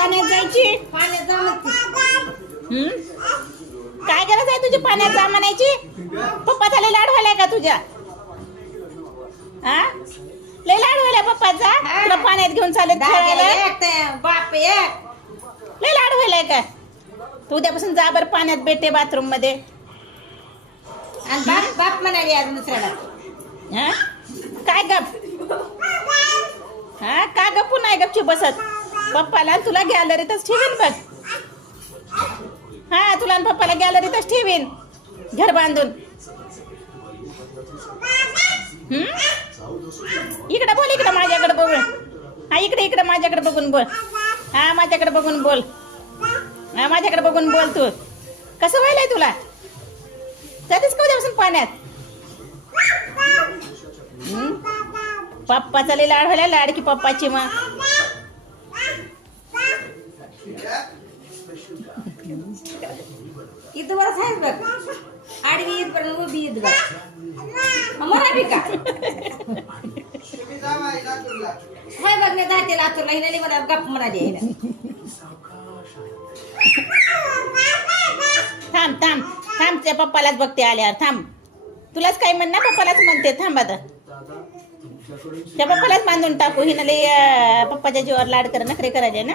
पाण्यात जायची? पाण्यात जा म्हणते. काय गरज आहे तुझी पाण्यात जा म्हणायची? पप्पा लय लाड व्हायलाय का तुझ्या? हा लय लाड व्हायला पप्पाचा? तुला पाण्यात घेऊन चालत खेळायला? बाप एक लय लाड व्हायलाय का? तू उद्यापासून जा बरं पाण्यात भेटे बाथरूम मध्ये. आणि बाप बाप म्हणाली आज दुसऱ्याला. हा काय गप? हा का गप्पू नाही गपची बसत? पप्पाला तुला गॅलरीतच ठेवीन बघ. हा तुला आणि पप्पाला गॅलरीतच ठेवीन घर बांधून. इकडे बोल, इकडे माझ्याकडे बघून. हा इकडे इकडे माझ्याकडे बघून बोल. हा माझ्याकडे बघून बोल. हा माझ्याकडे बघून बोल. तू कसं व्हायलंय तुला? जातेस का उद्यापासून पाण्यात? पप्पाचा लय लाड व्हायला, लाडकी पप्पाची. मग इथं बरंच आहेच बघ. आडवी ईद पण उभी ईद बघ. मराठी का हाय बघ नाही जाते लातूरला. हिने मला गप्प म्हणाली हिने. थांब थांब थांब, त्या पप्पालाच बघते आल्यावर. थांब, तुलाच काय म्हण ना, पप्पालाच म्हणते. थांब आता, त्या पप्पालाच बांधून टाकू. हिनं लय पप्पाच्या जीवावर लाड कर, नखरे करायचे ना.